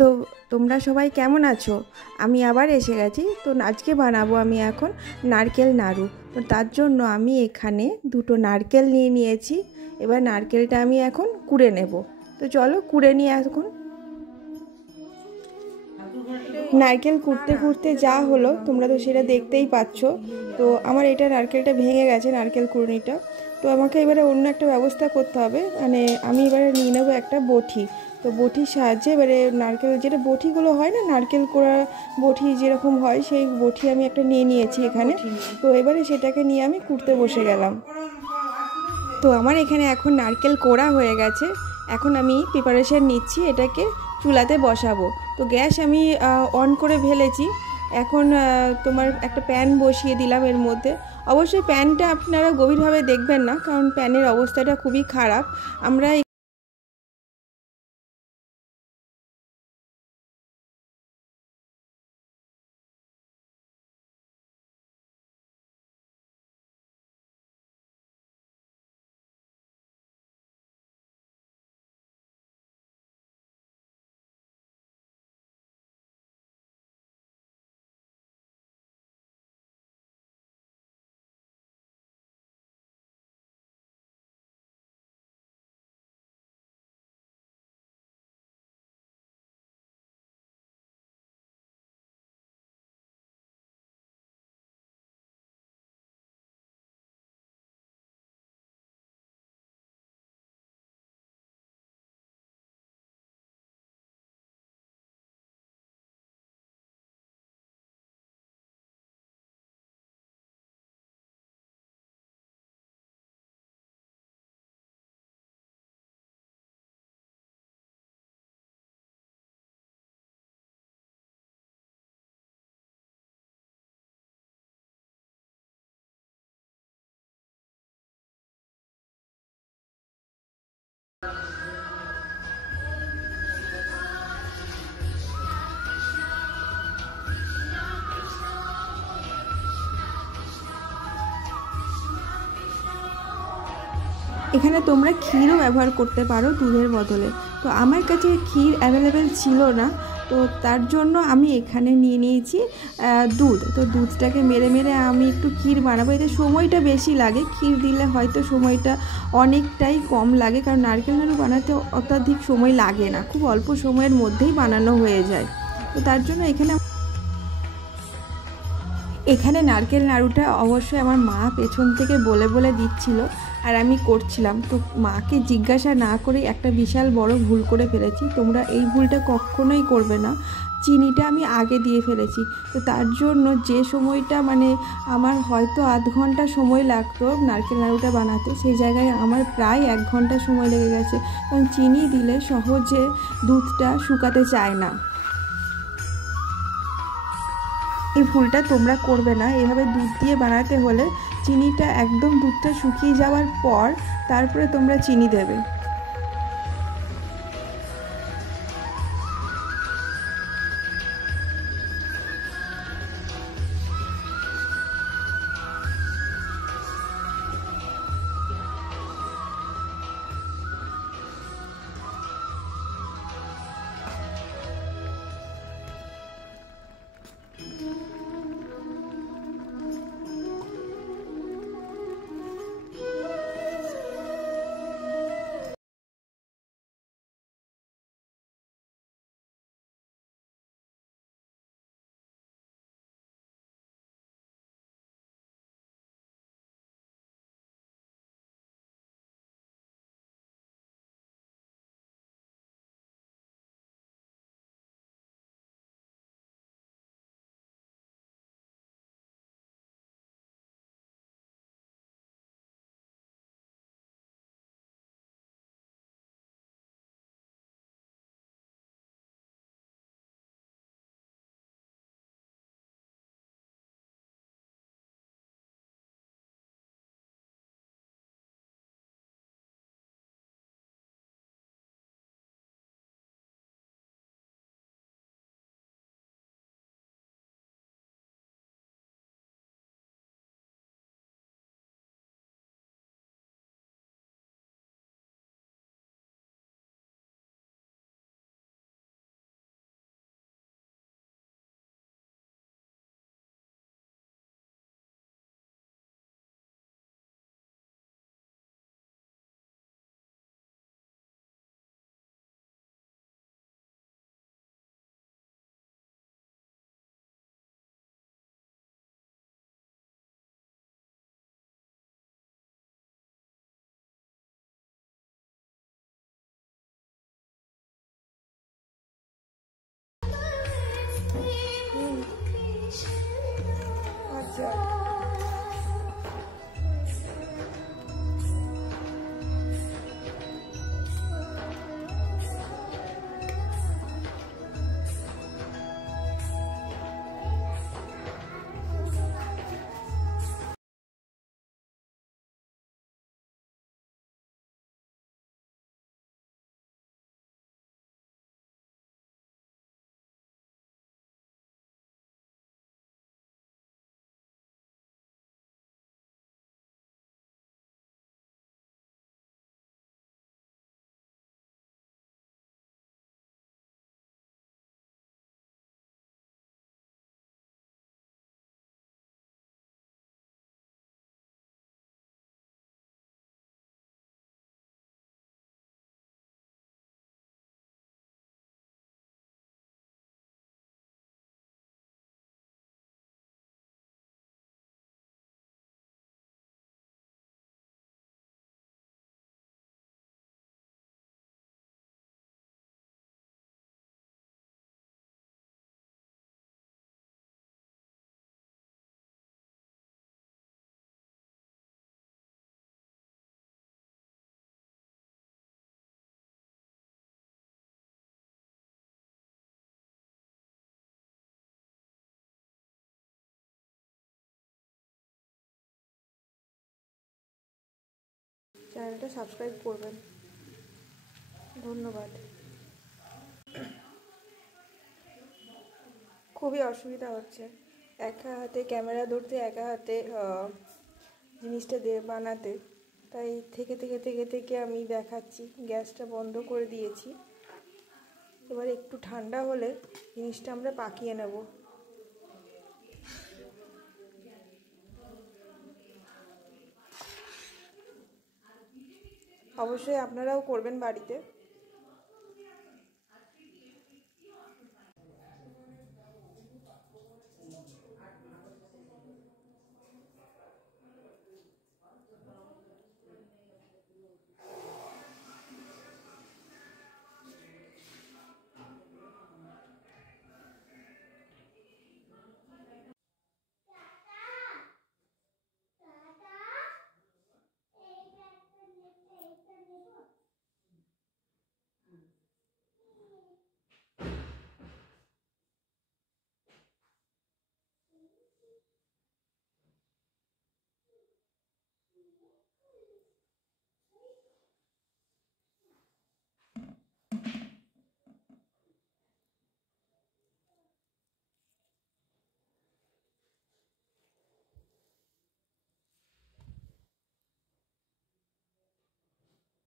তো তোমরা সবাই কেমন আছো? আমি আবার এসে গেছি। তো আজকে বানাবো আমি এখন নারকেল নাড়ু। তো তার জন্য আমি এখানে দুটো নারকেল নিয়ে নিয়েছি। এবার নারকেলটা আমি এখন কুড়ে নেব। তো চলো কুড়ে নিয়ে এখন। নারকেল কুড়তে কুড়তে যা হলো তোমরা তো সেটা দেখতেই পাচ্ছ। তো আমার এটা নারকেলটা ভেঙে গেছে, নারকেল কুড়ুনিটা। তো আমাকে এবারে অন্য একটা ব্যবস্থা করতে হবে। মানে আমি এবারে নিয়ে নেবো একটা বটি। তো বটির সাহায্যে এবারে নারকেল যেটা বটিগুলো হয় না, নারকেল কোড়া বটি যেরকম হয়, সেই বটি আমি একটা নিয়ে নিয়েছি এখানে। তো এবারে সেটাকে নিয়ে আমি কুড়তে বসে গেলাম। তো আমার এখানে এখন নারকেল কোড়া হয়ে গেছে। এখন আমি প্রিপারেশন নিচ্ছি এটাকে চুলাতে বসাবো। তো গ্যাস আমি অন করে ফেলেছি। এখন তোমার একটা প্যান বসিয়ে দিলাম এর মধ্যে। অবশ্যই প্যানটা আপনারা গভীরভাবে দেখবেন না, কারণ প্যানের অবস্থাটা খুবই খারাপ। আমরা এখানে তোমরা ক্ষীরও ব্যবহার করতে পারো দুধের বদলে। তো আমার কাছে ক্ষীর অ্যাভেলেবেল ছিল না, তো তার জন্য আমি এখানে নিয়ে নিয়েছি দুধ। তো দুধটাকে মেরে মেরে আমি একটু ক্ষীর বানাবো। এতে সময়টা বেশি লাগে, ক্ষীর দিলে হয়তো সময়টা অনেকটাই কম লাগে, কারণ নারকেল নাড়ু বানাতে অত্যাধিক সময় লাগে না, খুব অল্প সময়ের মধ্যেই বানানো হয়ে যায়। তো তার জন্য এখানে নারকেল নাড়ুটা অবশ্যই আমার মা পেছন থেকে বলে বলে দিচ্ছিল, আর আমি করছিলাম। তো মাকে জিজ্ঞাসা না করে একটা বিশাল বড় ভুল করে ফেলেছি। তোমরা এই ভুলটা কখনোই করবে না। চিনিটা আমি আগে দিয়ে ফেলেছি। তো তার জন্য যে সময়টা মানে আমার হয়তো আধ ঘন্টা সময় লাগতো নারকেল নাড়ুটা বানাতে, সেই জায়গায় আমার প্রায় 1 ঘন্টা সময় লেগে গেছে। কারণ চিনি দিলে সহজে দুধটা শুকাতে চায় না। এই ভুলটা তোমরা করবে না। এভাবে দুধ দিয়ে বানাতে হলে চিনিটা একদম দুধটা শুকিয়ে যাওয়ার পর তারপরে তোমরা চিনি দেবে। হচ্ছে। চ্যানেলটা সাবস্ক্রাইব করবেন, ধন্যবাদ। খুবই অসুবিধা হচ্ছে, একা হাতে ক্যামেরা ধরতে, একা হাতে জিনিসটা বানাতে, তাই থেকে থেকে থেকে থেকে আমি দেখাচ্ছি। গ্যাসটা বন্ধ করে দিয়েছি, এবার একটু ঠান্ডা হলে জিনিসটা আমরা পাকিয়ে নেব। অবশ্যই আপনারাও করবেন বাড়িতে।